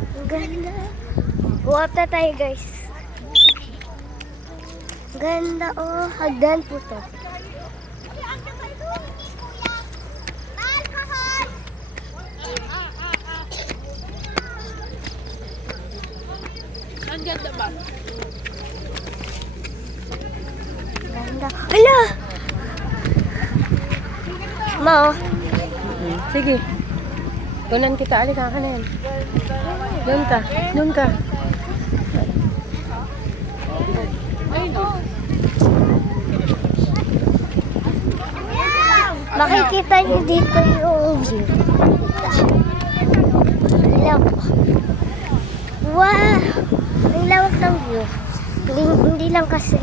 Ang ganda. Water tayo guys. Ganda oh. Hagdan po to. Ang ganda ba? Ganda. Hala! Ma, oh. Sige. Tunan kita. Alika ka na yan. Doon ka. Doon ka. Makikita niyo dito yung view. Ilaw. Wow! Ang lawak ng view. Hindi lang kasi